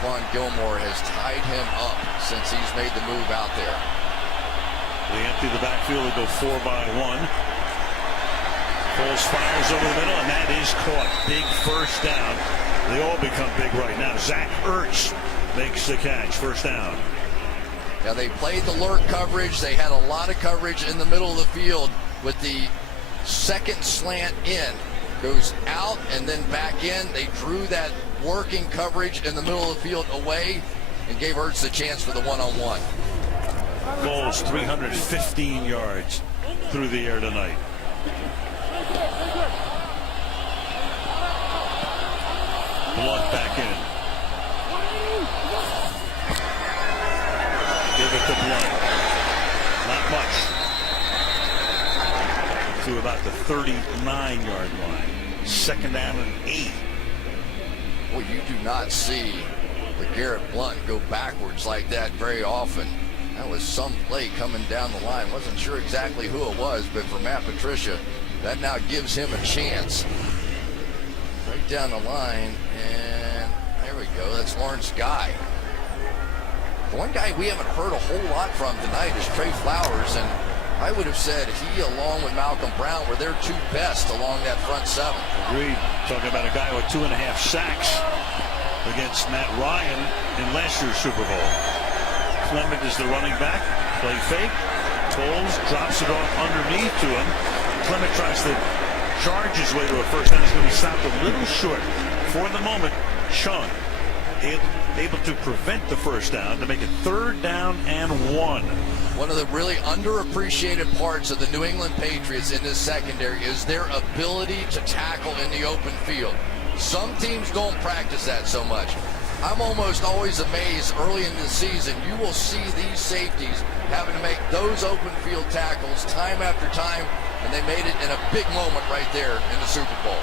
Stephon Gilmore has tied him up since he's made the move out there. They empty the backfield. They go 4 by 1. Foles fires over the middle, and that is caught. Big first down. They all become big right now. Zach Ertz makes the catch. First down. Now they played the lurk coverage. They had a lot of coverage in the middle of the field with the second slant in. Goes out and then back in. They drew that working coverage in the middle of the field away and gave Ertz the chance for the one-on-one. Foles 315 yards through the air tonight. Blunt back in. Give it to Blunt. Not much. To about the 39-yard line. Second down and 8. Well, you do not see LeGarrette Blunt go backwards like that very often. That was some play coming down the line. Wasn't sure exactly who it was, but for Matt Patricia, that now gives him a chance. Right down the line, and there we go. That's Lawrence Guy. The one guy we haven't heard a whole lot from tonight is Trey Flowers, and I would have said he, along with Malcolm Brown, were their two best along that front seven. Agreed. Talking about a guy with 2.5 sacks against Matt Ryan in last year's Super Bowl. Clement is the running back. Play fake. Foles drops it off underneath to him. Clement tries to charge his way to a first down. He's going to be stopped a little short. For the moment, Chung able to prevent the first down to make it 3rd down and 1. One of the really underappreciated parts of the New England Patriots in this secondary is their ability to tackle in the open field. Some teams don't practice that so much. I'm almost always amazed early in the season, you will see these safeties having to make those open field tackles time after time, and they made it in a big moment right there in the Super Bowl.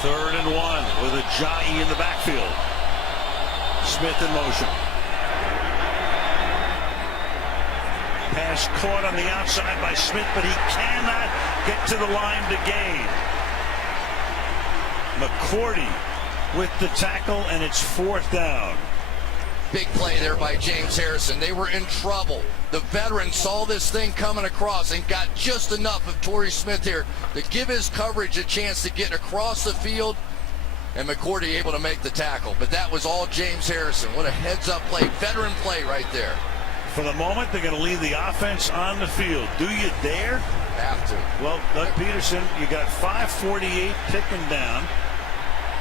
3rd and 1 with Ajayi in the backfield. Smith in motion. Pass caught on the outside by Smith, but he cannot get to the line to gain. McCourty with the tackle, and it's 4th down. Big play there by James Harrison. They were in trouble. The veteran saw this thing coming across and got just enough of Torrey Smith here to give his coverage a chance to get across the field, and McCourty able to make the tackle. But that was all James Harrison. What a heads-up play, veteran play right there. For the moment, they're going to leave the offense on the field. Do you dare? Have to. Well, Doug Peterson, you got 5:48 ticking down.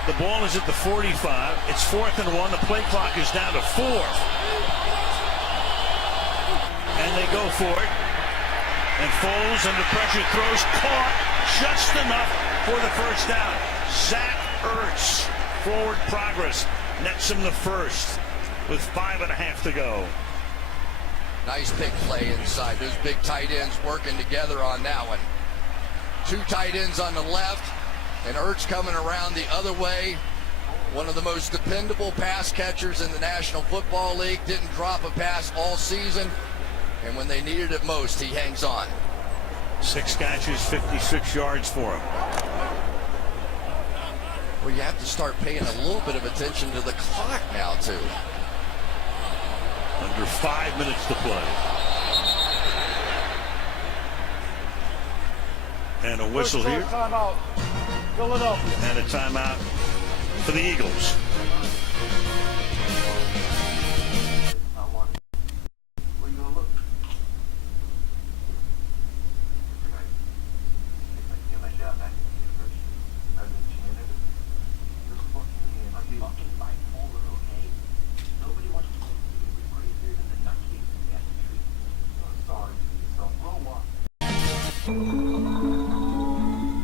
The ball is at the 45. It's 4th and 1. The play clock is down to 4. And they go for it. And Foles under pressure throws, caught just enough for the first down. Zach Ertz, forward progress, nets him the first with 5.5 to go. Nice big play inside. Those big tight ends working together on that one. 2 tight ends on the left, and Ertz coming around the other way. One of the most dependable pass catchers in the National Football League. Didn't drop a pass all season, and when they needed it most, he hangs on. 6 catches, 56 yards for him. Well, you have to start paying a little bit of attention to the clock now, too. Under 5 minutes to play. And a whistle here. Timeout. Philadelphia. And a timeout for the Eagles.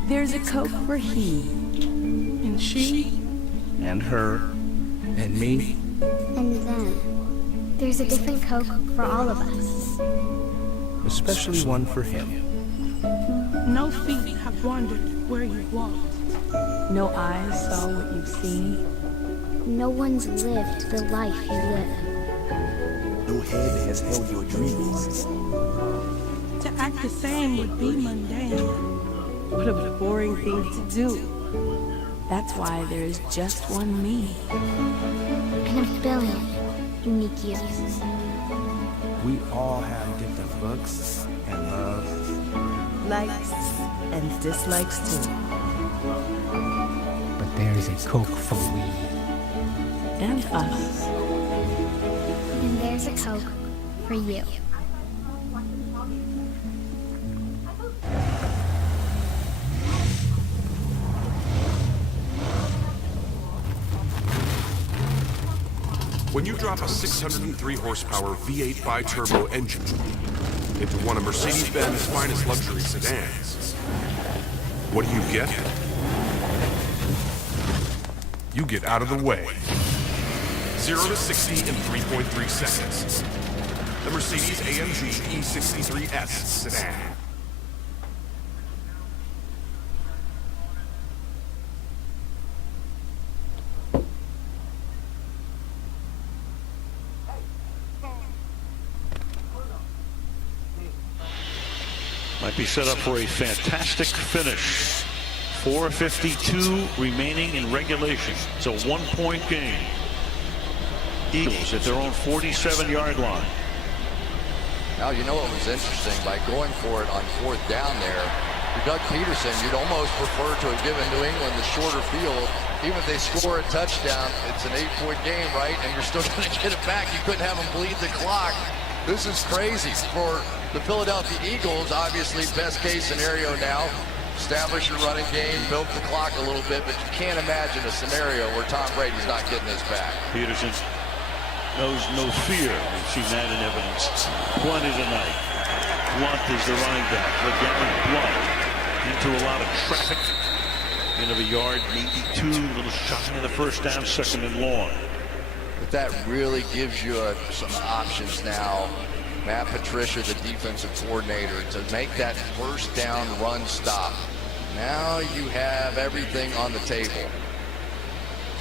There's a Coke for he, and she, and her, and me, and them. There's a different Coke for all of us. especially one for him. no feet have wandered where you walked. No eyes saw what you've seen. No one's lived the life you live. No head has held your dreams. To act the same would be mundane. What a boring thing to do. That's why there is just one me. And a billion unique you. We all have different looks and loves. Likes and dislikes too. But there's a Coke for we. And us. And there's a Coke for you. When you drop a 603 horsepower V8 bi-turbo engine into one of Mercedes-Benz finest luxury sedans, what do you get? You get out of the way. 0 to 60 in 3.3 seconds. The Mercedes-AMG E63S sedan. Might be set up for a fantastic finish. 4:52 remaining in regulation. It's a 1-point game. Eagles at their own 47-yard line. Now, you know what was interesting? By going for it on 4th down there, for Doug Peterson, you'd almost prefer to have given New England the shorter field. Even if they score a touchdown, it's an 8-point game, right? And you're still going to get it back. You couldn't have them bleed the clock. This is crazy for the Philadelphia Eagles. Obviously, best case scenario now. Establish your running game, milk the clock a little bit, but you can't imagine a scenario where Tom Brady's not getting this back. Peterson knows no fear. We've seen that in evidence plenty tonight. Blunt is the running back. Again, Blunt into a lot of traffic. End of a yard, maybe 2. A little shy of the first down, 2nd and long. But that really gives you some options now. Matt Patricia, the defensive coordinator, to make that first down run stop. Now you have everything on the table.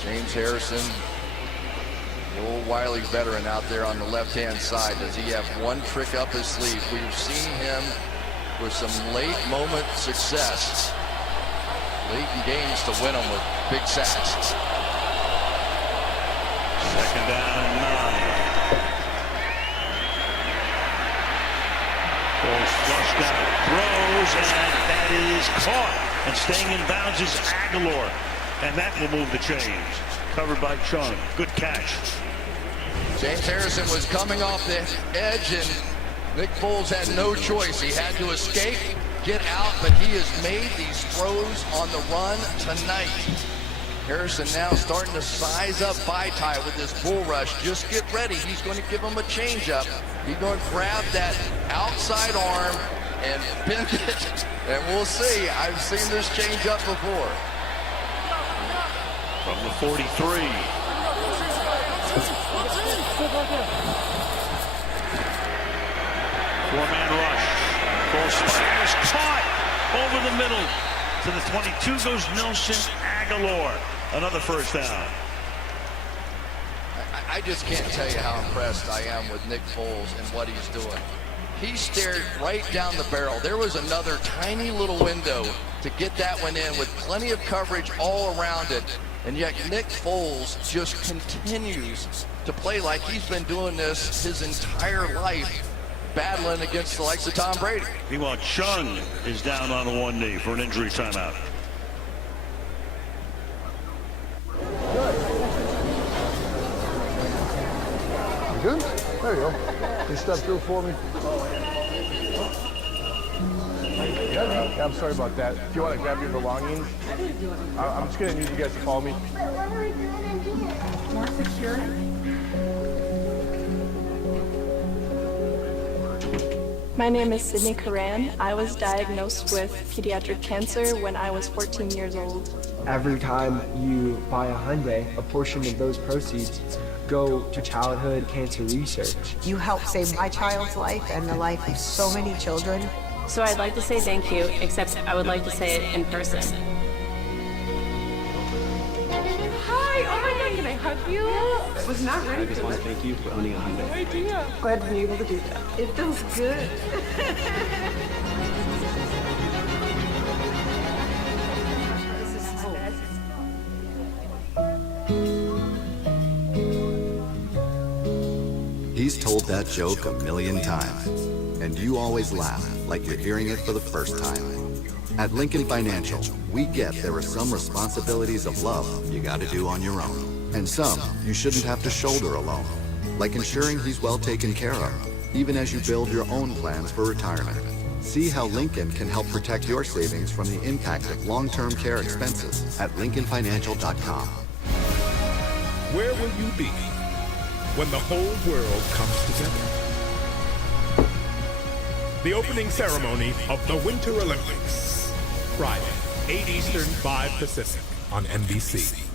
James Harrison, the old Wiley veteran out there on the left-hand side. Does he have one trick up his sleeve? We've seen him with some late moment success. Late in games to win them with big sacks. 2nd down and 9. Ball's flushed out, throws, and that is caught. And staying in bounds is Aguilar. And that will move the chains. Covered by Chung. Good catch. James Harrison was coming off the edge, and Nick Foles had no choice. He had to escape, get out, but he has made these throws on the run tonight. Harrison now starting to size up Vitae with this bull rush. Just get ready. He's going to give him a changeup. He's going to grab that outside arm and bend it, and we'll see. I've seen this changeup before. From the 43. Four-man rush. Foles fires, caught over the middle. To the 22 goes Nelson Aguilar. Another first down. I just can't tell you how impressed I am with Nick Foles and what he's doing. He stared right down the barrel. There was another tiny little window to get that one in with plenty of coverage all around it. And yet Nick Foles just continues to play like he's been doing this his entire life, battling against the likes of Tom Brady. Meanwhile, Chung is down on one knee for an injury timeout. Good? There you go. You step through for me. Yeah, I'm sorry about that. If you want to grab your belongings, I'm just going to need you guys to follow me. More security? My name is Sydney Karan. I was diagnosed with pediatric cancer when I was 14 years old. Every time you buy a Hyundai, a portion of those proceeds go to childhood cancer research. You helped save my child's life and the life of so many children. So I'd like to say thank you, except I would like to say it in person. Hi, oh my God, can I hug you? I was not ready. I just want to thank you for owning a Hyundai. No idea. Glad to be able to do that. It feels good. He's told that joke a million times, and you always laugh like you're hearing it for the first time. At Lincoln Financial, we get there are some responsibilities of love you gotta do on your own, and some you shouldn't have to shoulder alone, like ensuring he's well taken care of, even as you build your own plans for retirement. See how Lincoln can help protect your savings from the impact of long-term care expenses at lincolnfinancial.com. Where will you be when the whole world comes together? The opening ceremony of the Winter Olympics. Friday, 8 Eastern, 5 Pacific on NBC.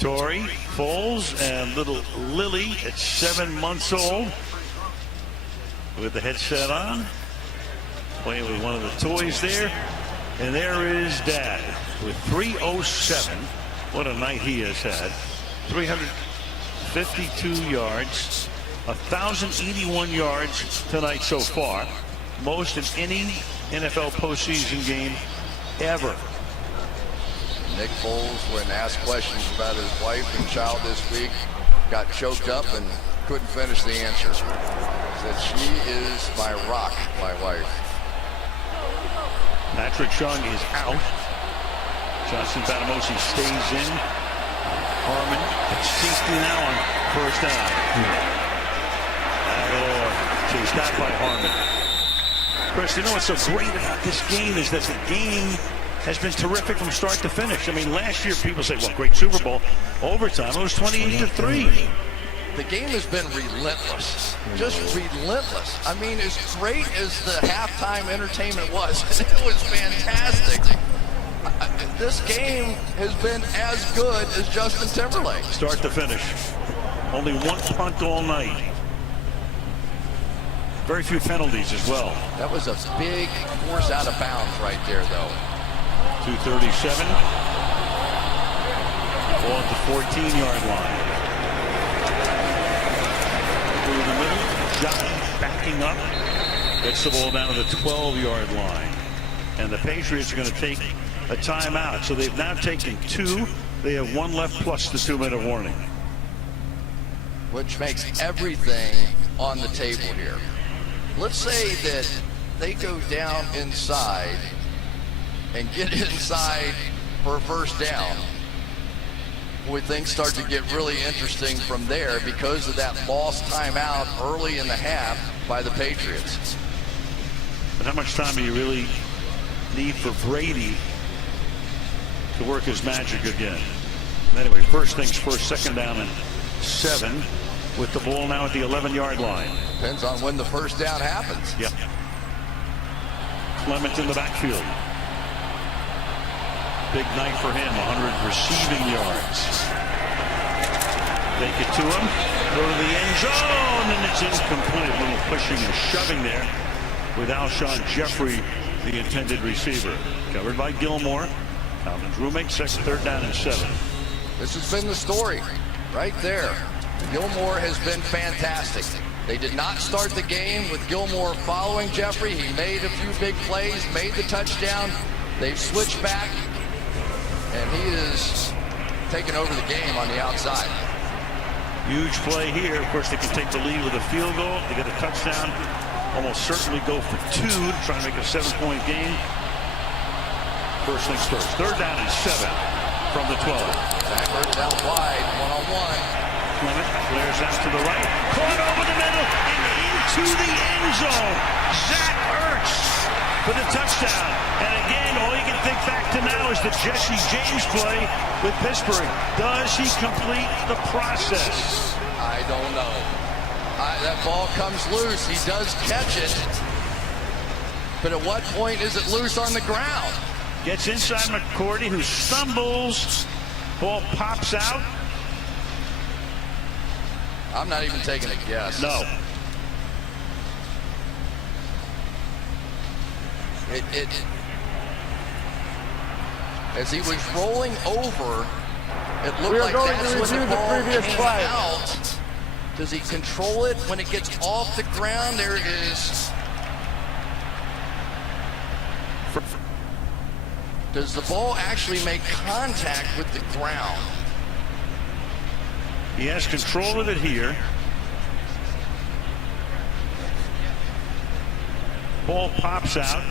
Tori, Foles, and little Lily at 7 months old with the headset on, playing with one of the toys there. And there is Dad with 307. What a night he has had. 352 yards, 1,081 yards tonight so far. Most in any NFL postseason game ever. Nick Foles, when asked questions about his wife and child this week, got choked up and couldn't finish the answer. Said, "She is my rock, my wife." Patrick Chung is out. Johnson Batamosi stays in. Harmon at safety now on first down. Aguilar chased out by Harmon. Chris, you know what's so great about this game is that the game has been terrific from start to finish. I mean, last year people say, well, great Super Bowl. Overtime, it was 28-3. The game has been relentless, just relentless. I mean, as great as the halftime entertainment was, it was fantastic. This game has been as good as Justin Timberlake. Start to finish. Only one punt all night. Very few penalties as well. That was a big force out of bounds right there, though. 237. Ball at the 14-yard line. Through the middle. Johnny backing up. Gets the ball down to the 12-yard line. And the Patriots are going to take a timeout. So they've now taken 2. They have 1 left plus the 2-minute warning. Which makes everything on the table here. Let's say that they go down inside and get inside for a first down. Boy, things start to get really interesting from there because of that lost timeout early in the half by the Patriots. But how much time do you really need for Brady to work his magic again? Anyway, first things first, 2nd down and 7 with the ball now at the 11-yard line. Depends on when the first down happens. Yep. Clement in the backfield. Big night for him, 100 receiving yards. Take it to him, go to the end zone, and it's incomplete. A little pushing and shoving there with Alshon Jeffrey, the intended receiver. Covered by Gilmore. Calvin's roommate, 3rd down and 7. This has been the story right there. Gilmore has been fantastic. They did not start the game with Gilmore following Jeffrey. He made a few big plays, made the touchdown. They've switched back, and he is taking over the game on the outside. Huge play here. Of course, they can take the lead with a field goal. They get a touchdown. Almost certainly go for 2 to try and make a 7-point game. First things first. 3rd down and 7 from the 12. Zach down wide, one-on-one. Clement flares out to the right. Caught over the middle and into the end zone. Zach Ertz for the touchdown. And again, all you can think back to now is the Jesse James play with Pittsburgh. Does he complete the process? I don't know. That ball comes loose. He does catch it. But at what point is it loose on the ground? Gets inside McCourty, who stumbles. Ball pops out. I'm not even taking a guess. No. As he was rolling over, it looked like that's when the ball came out. Does he control it when it gets off the ground? There is. Does the ball actually make contact with the ground? He has control of it here. Ball pops out.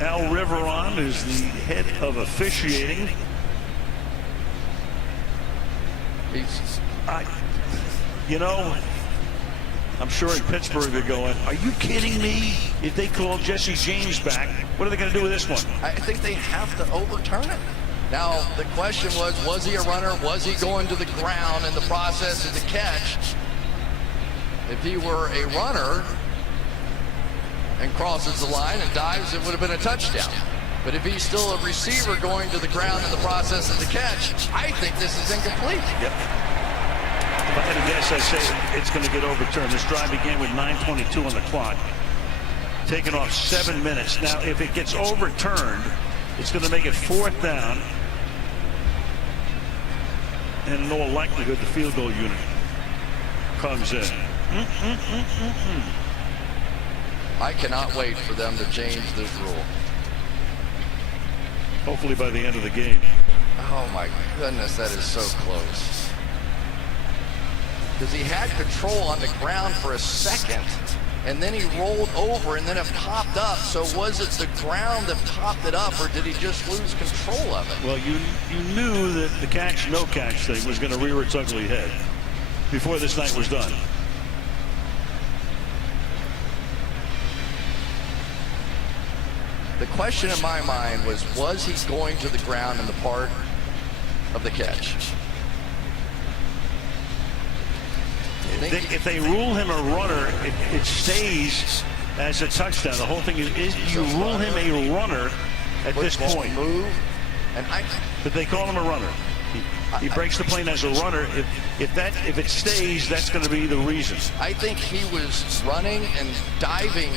Al Riveron is the head of officiating. You know, I'm sure in Pittsburgh they're going, are you kidding me? If they call Jesse James back, what are they going to do with this one? I think they have to overturn it. Now, the question was he a runner? Was he going to the ground in the process of the catch? If he were a runner and crosses the line and dives, it would have been a touchdown. But if he's still a receiver going to the ground in the process of the catch, I think this is incomplete. Yep. If I had to guess, I say it's going to get overturned. This drive began with 9:22 on the clock, taking off 7 minutes. Now, if it gets overturned, it's going to make it 4th down, and in all likelihood, the field goal unit comes in. I cannot wait for them to change this rule. Hopefully by the end of the game. Oh my goodness, that is so close. Because he had control on the ground for a second, and then he rolled over, and then it popped up. So was it the ground that popped it up, or did he just lose control of it? Well, you knew that the catch, no catch thing was going to rear its ugly head before this night was done. The question in my mind was he going to the ground in the part of the catch? If they rule him a runner, it stays as a touchdown. The whole thing is you rule him a runner at this point. Move, but they call him a runner. He breaks the plane as a runner. If it stays, that's going to be the reason. I think he was running and diving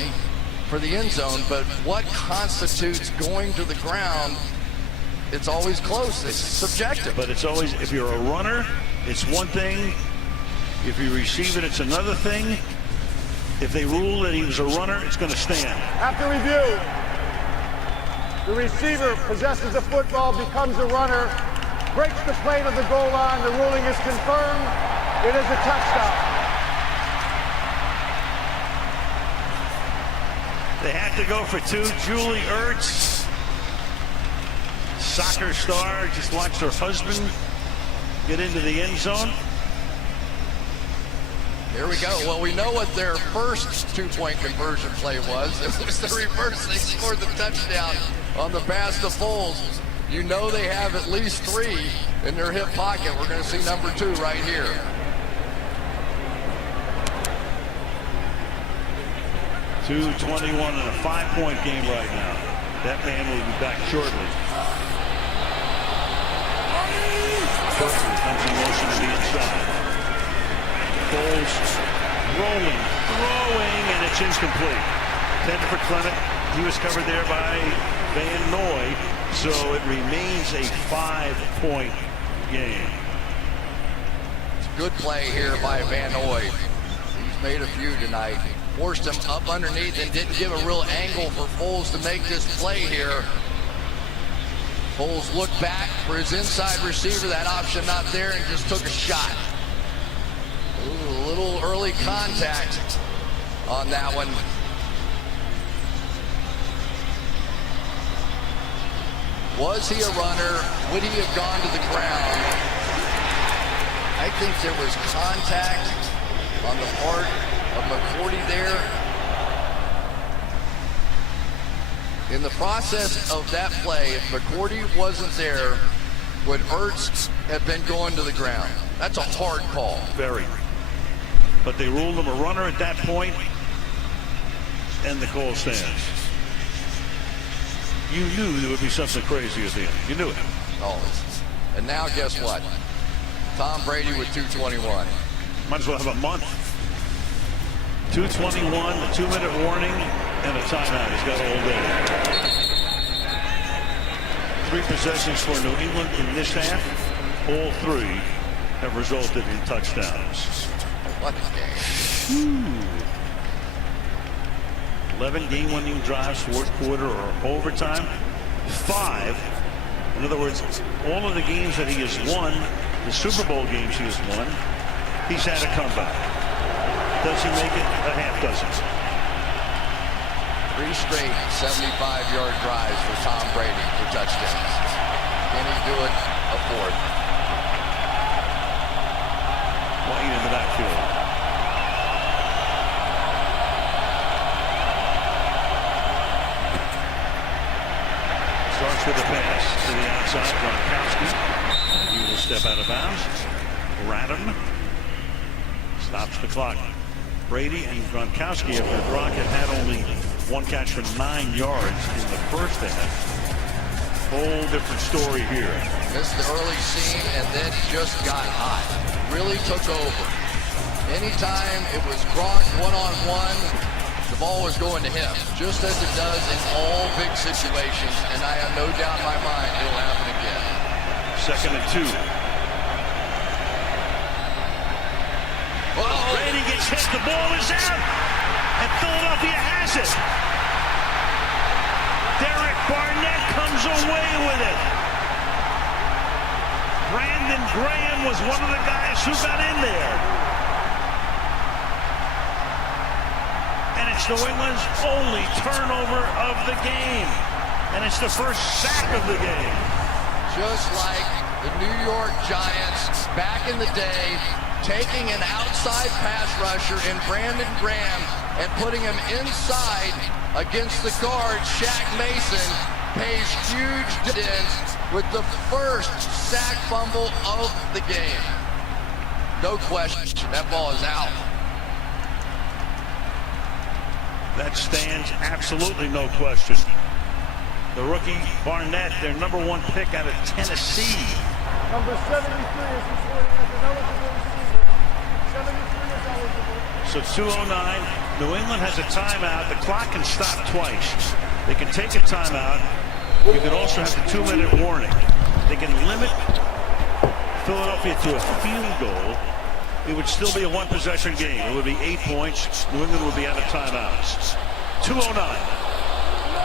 for the end zone, but what constitutes going to the ground? It's always close. It's subjective. But it's always, if you're a runner, it's one thing. If you receive it, it's another thing. If they rule that he was a runner, it's going to stand. After review, the receiver possesses the football, becomes a runner, breaks the plane of the goal line. The ruling is confirmed. It is a touchdown. They had to go for 2. Julie Ertz, soccer star, just watched her husband get into the end zone. Here we go. Well, we know what their first 2-point conversion play was. It was the reverse. They scored the touchdown on the pass to Foles. You know they have at least 3 in their hip pocket. We're going to see number 2 right here. .221 in a 5-point game right now. That man will be back shortly. Comes in motion to the inside. Foles rolling, throwing, and it's incomplete. 10 for Clement. He was covered there by Van Noy, so it remains a 5-point game. It's a good play here by Van Noy. He's made a few tonight. Forced him up underneath and didn't give a real angle for Foles to make this play here. Foles looked back for his inside receiver, that option not there, and just took a shot. Ooh, a little early contact on that one. Was he a runner? Would he have gone to the ground? I think there was contact on the part of McCourty there. In the process of that play, if McCourty wasn't there, would Ertz have been going to the ground? That's a hard call. Very. But they ruled him a runner at that point, and the call stands. You knew there would be something crazy at the end. You knew it. Always. And now guess what? Tom Brady with 2:21. Might as well have a month. 2:21, the 2-minute warning, and a timeout. He's got all day. 3 possessions for New England in this half. All 3 have resulted in touchdowns. What a game. 11 game-winning drives, 4th quarter or overtime. 5 In other words, all of the games that he has won, the Super Bowl games he has won, he's had a comeback. Does he make it a half dozen? 3 straight 75-yard drives for Tom Brady for touchdowns. Can he do it a 4th? Wide into that field. Starts with a pass to the outside. Gronkowski. He will step out of bounds. Radham stops the clock. Brady and Gronkowski, after Gronk had only 1 catch for 9 yards in the first half. Whole different story here. Missed the early scene and then just got hot. Really took over. Anytime it was Gronk one-on-one, the ball was going to him, just as it does in all big situations, and I have no doubt in my mind it'll happen again. 2nd and 2. Uh-oh. Brady gets hit, the ball is out, and Philadelphia has it. Derek Barnett comes away with it. Brandon Graham was one of the guys who got in there. And it's New England's only turnover of the game. And it's the first sack of the game. Just like the New York Giants back in the day, taking an outside pass rusher in Brandon Graham and putting him inside against the guard, Shaq Mason, pays huge dividends with the first sack fumble of the game. No question, that ball is out. That stands absolutely no question. The rookie Barnett, their #1 pick out of Tennessee. Number 73 is reporting as an eligible receiver. 73 is eligible. So 2:09, New England has a timeout. The clock can stop twice. They can take a timeout. You can also have the 2-minute warning. They can limit Philadelphia to a field goal. It would still be a 1-possession game. It would be 8 points. New England would be out of timeouts. 2:09.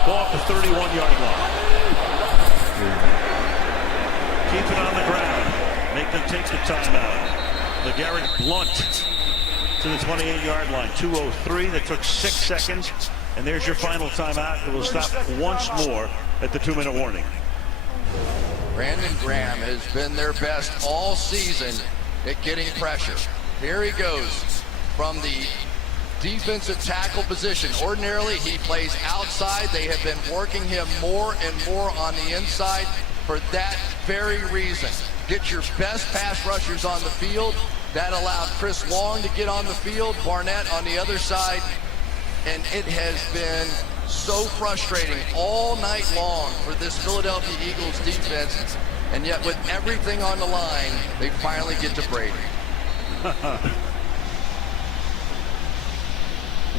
Ball at the 31-yard line. Keep it on the ground. Make them take the timeout. LeGarrette Blount to the 28-yard line. 2:03. That took 6 seconds. And there's your final timeout. It will stop once more at the 2-minute warning. Brandon Graham has been their best all season at getting pressure. Here he goes from the defensive tackle position. Ordinarily, he plays outside. They have been working him more and more on the inside for that very reason. Get your best pass rushers on the field. That allowed Chris Long to get on the field, Barnett on the other side, and it has been so frustrating all night long for this Philadelphia Eagles defense, and yet with everything on the line, they finally get to Brady.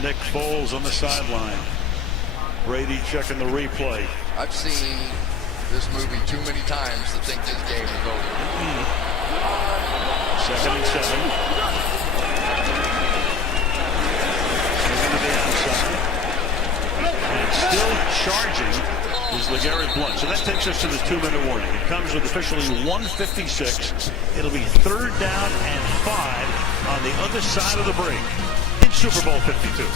Nick Foles on the sideline. Brady checking the replay. I've seen this movie too many times to think this game is over. 2nd and 7. Swinging to the outside. And still charging is LeGarrette Blount. So that takes us to the 2-minute warning. It comes with officially 1:56. It'll be 3rd down and 5 on the other side of the break in Super Bowl 52.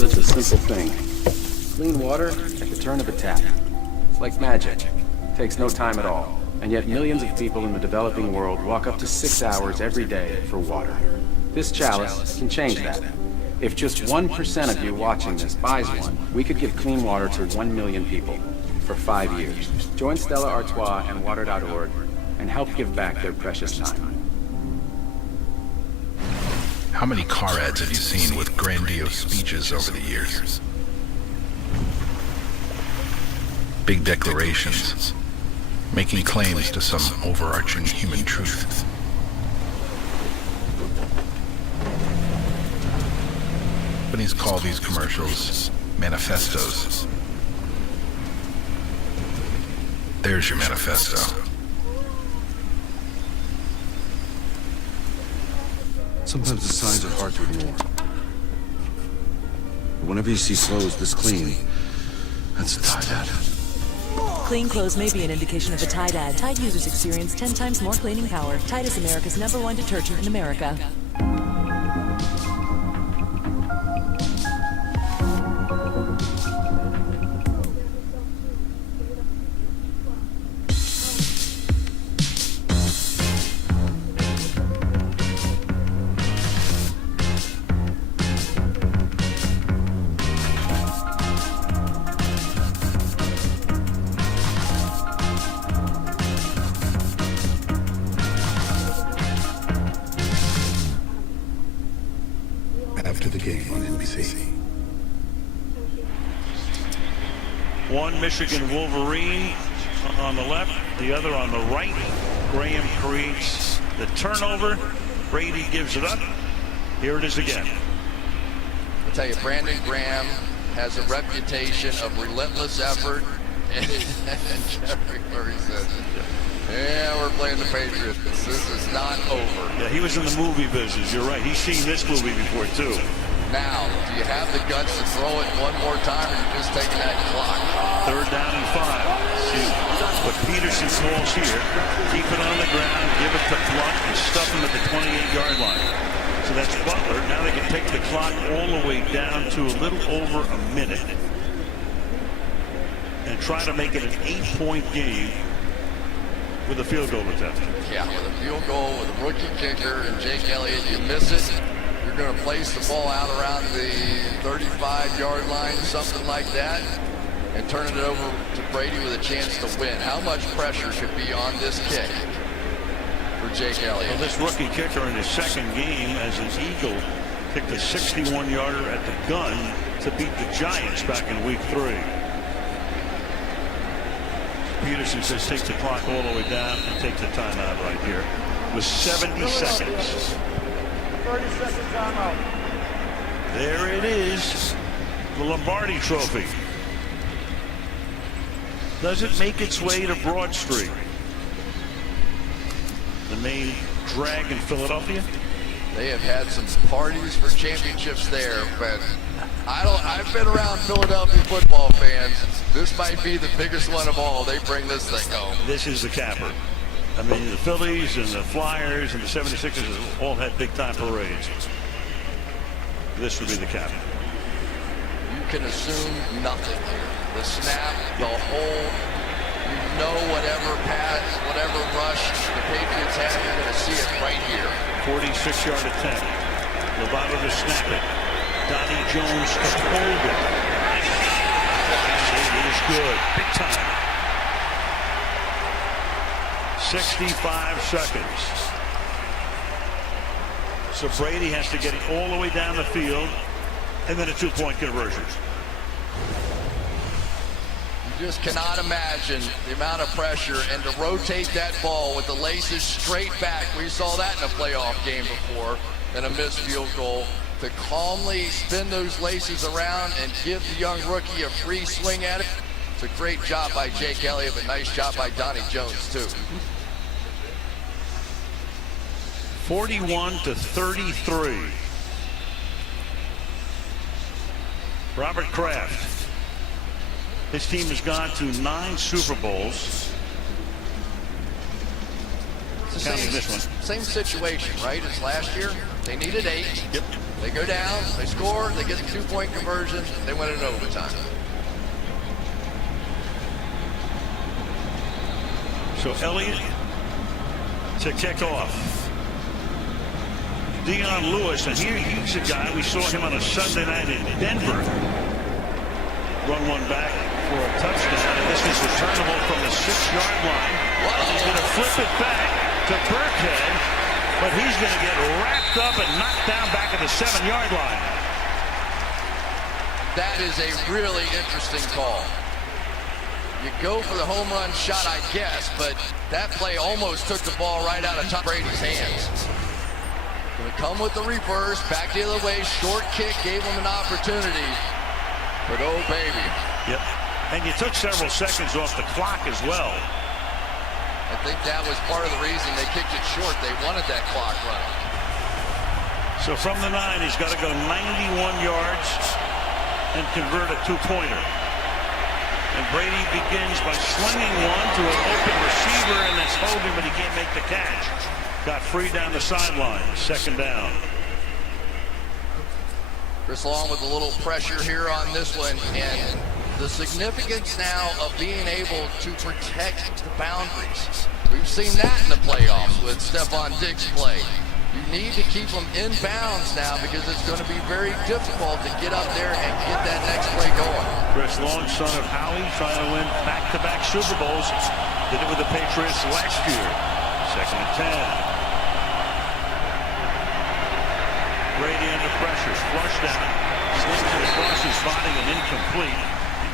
Such a simple thing. Clean water at the turn of a tap. It's like magic. It takes no time at all. And yet millions of people in the developing world walk up to 6 hours every day for water. This chalice can change that. If just 1% of you watching this buys one, we could give clean water to 1 million people for 5 years. Join Stella Artois and Water.org and help give back their precious time. How many car ads have you seen with grandiose speeches over the years? Big declarations, making claims to some overarching human truth. Companies call these commercials manifestos. There's your manifesto. Sometimes the signs are hard to ignore. But whenever you see clothes this clean, that's a Tide ad. Clean clothes may be an indication of a Tide ad. Tide users experience 10 times more cleaning power. Tide is America's #1 detergent in America. After the game on NBC. One Michigan Wolverine on the left, the other on the right. Graham creates the turnover. Brady gives it up. Here it is again. I'll tell you, Brandon Graham has a reputation of relentless effort. And Jeffrey Murray says, yeah, we're playing the Patriots. This is not over. Yeah, he was in the movie business. You're right. He's seen this movie before, too. Now, do you have the guts to throw it one more time, or are you just taking that clock? 3rd down and 5. But Peterson calls here. Keep it on the ground, give it to Blunt, and stuff him at the 28-yard line. So that's Butler. Now they can take the clock all the way down to a little over a minute and try to make it an 8-point game with a field goal attempt. Yeah, with a field goal with a rookie kicker and Jake Elliott, you miss it. You're going to place the ball out around the 35-yard line, something like that, and turn it over to Brady with a chance to win. How much pressure should be on this kick for Jake Elliott? Well, this rookie kicker in his second game as an Eagle kicked a 61-yarder at the gun to beat the Giants back in week 3. Peterson says take the clock all the way down and take the timeout right here with 70 seconds. 30-second timeout. There it is, the Lombardi Trophy. Does it make its way to Broad Street, the main drag in Philadelphia? They have had some parties for championships there, but I've been around Philadelphia football fans. This might be the biggest one of all. They bring this thing home. This is the capper. I mean, the Phillies and the Flyers and the 76ers all had big-time parades. This would be the capper. You can assume nothing here. The snap, the hold, you know whatever pass, whatever rush the Patriots have, you're going to see it right here. 46-yard attempt. Lovato to snap it. Donnie Jones to hold it. It is good. Big time. 65 seconds. So Brady has to get it all the way down the field and then a 2-point conversion. You just cannot imagine the amount of pressure, and to rotate that ball with the laces straight back. We saw that in a playoff game before, and a missed field goal. To calmly spin those laces around and give the young rookie a free swing at it. It's a great job by Jake Elliott, but nice job by Donnie Jones, too. 41-33. Robert Kraft. His team has gone to 9 Super Bowls. It's Counting this one. Same situation, right, as last year. They needed 8. Yep. They go down, they score, they get the 2-point conversion, they win it in overtime. So Elliott to kick off. Dion Lewis, and he's a guy, we saw him on a Sunday night in Denver. Run one back for a touchdown, and this is returnable from the 6-yard line. He's going to flip it back to Burkhead, but he's going to get wrapped up and knocked down back at the 7-yard line. That is a really interesting call. You go for the home run shot, I guess, but that play almost took the ball right out of Tom Brady's hands. Going to come with the reverse, back the other way, short kick, gave him an opportunity. But oh, baby. Yep. And you took several seconds off the clock as well. I think that was part of the reason they kicked it short. They wanted that clock running. So from the 9, he's got to go 91 yards and convert a two-pointer. And Brady begins by slinging one to an open receiver, and that's holding, but he can't make the catch. Got free down the sideline. 2nd down. Chris Long with a little pressure here on this one, and the significance now of being able to protect the boundaries. We've seen that in the playoffs with Stephon Diggs' play. You need to keep them in bounds now because it's going to be very difficult to get up there and get that next play going. Chris Long, son of Howie, trying to win back-to-back Super Bowls. Did it with the Patriots last year. 2nd and 10. Brady under pressure, flushed out, slings it across his body and incomplete.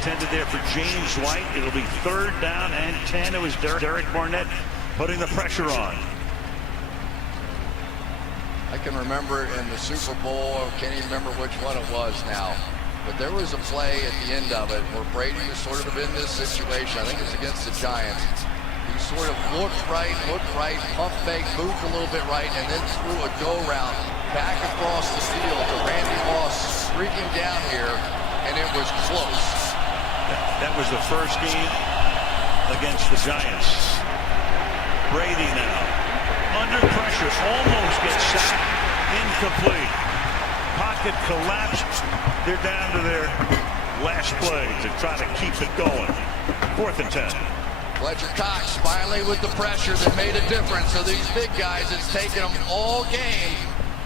Intended there for James White. It'll be 3rd down and 10. It was Derek Barnett putting the pressure on. I can remember in the Super Bowl, I can't even remember which one it was now, but there was a play at the end of it where Brady was sort of in this situation. I think it's against the Giants. He sort of looked right, pump fake, moved a little bit right, and then threw a go route back across the field to Randy Moss streaking down here, and it was close. That was the first game against the Giants. Brady now under pressure, almost gets sacked, incomplete. Pocket collapsed. They're down to their last play to try to keep it going. 4th and 10. Fletcher Cox finally with the pressure that made a difference. So these big guys, it's taken them all game,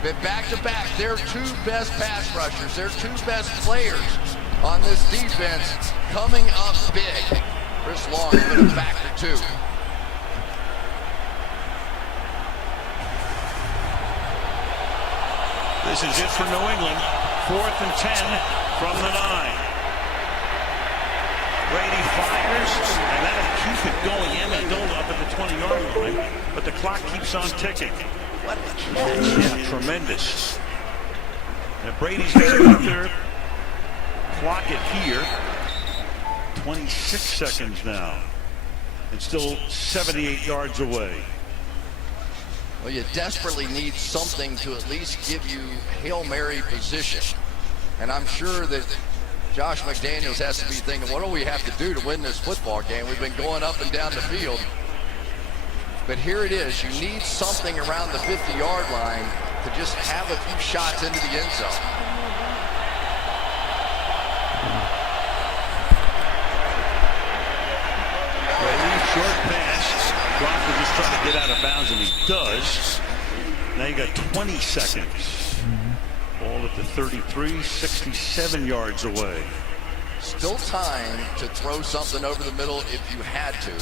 but back-to-back, their 2 best pass rushers, their 2 best players on this defense coming up big. Chris Long with a factor 2. This is it for New England. 4th and 10 from the 9. Brady fires, and that'll keep it going. Amendola up at the 20-yard line, but the clock keeps on ticking. What a catch. Yeah, tremendous. Now Brady's got to get there. Clock it here. 26 seconds now. And still 78 yards away. Well, you desperately need something to at least give you Hail Mary position. And I'm sure that Josh McDaniels has to be thinking, what do we have to do to win this football game? We've been going up and down the field. But here it is. You need something around the 50-yard line to just have a few shots into the end zone. Short pass. Gronk was just trying to get out of bounds, and he does. Now you got 20 seconds. Ball at the 33, 67 yards away. Still time to throw something over the middle if you had to.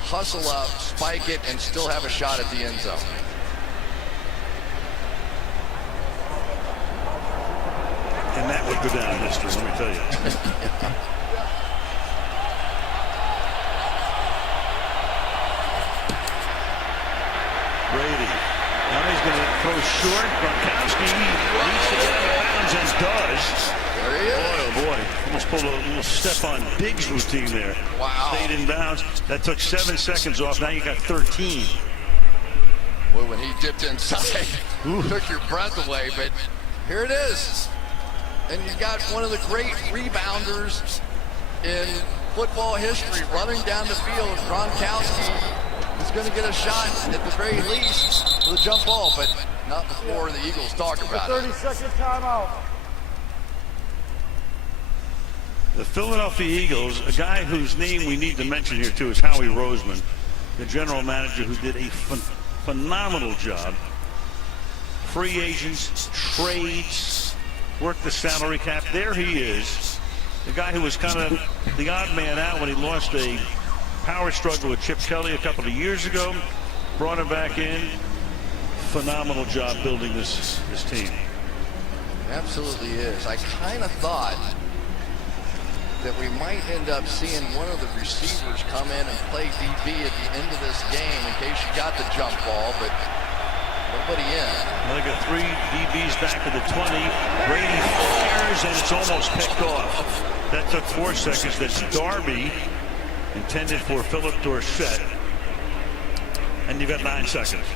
Hustle up, spike it, and still have a shot at the end zone. And that would go down in history, let me tell you. Brady. Now he's going to throw short. Gronkowski needs to get out of bounds and does. There he is. Boy, oh boy. Almost pulled a little Stephon Diggs routine there. Wow. Stayed in bounds. That took 7 seconds off. Now you got 13. Boy, when he dipped inside, took your breath away. But here it is. And you got one of the great rebounders in football history running down the field. Gronkowski is going to get a shot at the very least for the jump ball, but not before the Eagles talk about it. 30-second timeout. The Philadelphia Eagles, a guy whose name we need to mention here too is Howie Roseman, the general manager who did a phenomenal job. Free agents, trades, worked the salary cap. There he is, the guy who was kind of the odd man out when he lost a power struggle with Chip Kelly a couple of years ago. Brought him back in. Phenomenal job building this team. Absolutely is. I kind of thought that we might end up seeing one of the receivers come in and play DB at the end of this game in case you got the jump ball, but nobody in. Now they got 3 DBs back to the 20. Brady fires, and it's almost picked off. That took 4 seconds. That's Darby, intended for Philip Dorsett. And you got 9 seconds.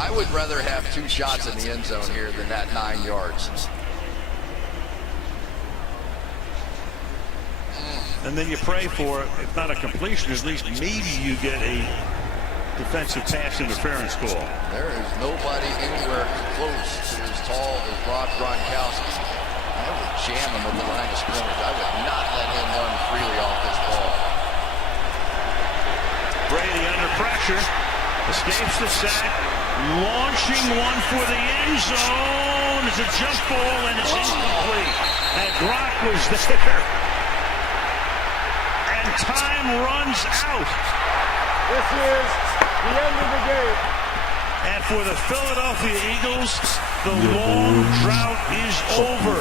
I would rather have 2 shots in the end zone here than that 9 yards. And then you pray for, if not a completion, at least maybe you get a defensive pass interference call. There is nobody anywhere close to as tall as Rob Gronkowski. I would jam him at the line of scrimmage. I would not let him run freely off this ball. Brady under pressure, escapes the sack, launching one for the end zone. It's a jump ball and it's incomplete. And Gronk was there. And time runs out. This is the end of the game. And for the Philadelphia Eagles, the long drought is over.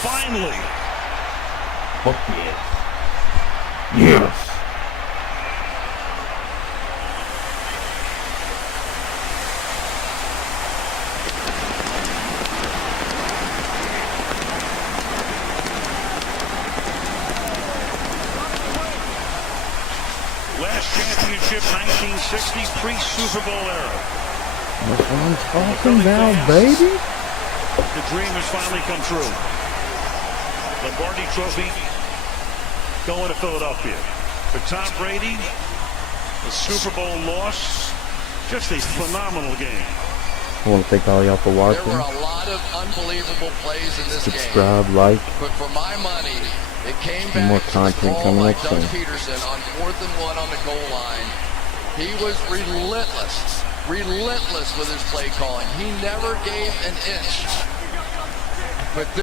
Finally. Fuck yes. Yes. Last championship, 1960, pre-Super Bowl era. That's what I'm talking about, baby. The dream has finally come true. Lombardi Trophy going to Philadelphia. For Tom Brady, the Super Bowl loss, just a phenomenal game. I want to thank all y'all for watching. There were a lot of unbelievable plays in this Subscribe, game. like. But for my money, it came And more back content to the call coming by next Doug time. Peterson on 4th and 1 on the goal line. He was relentless with his play calling. He never gave an inch. But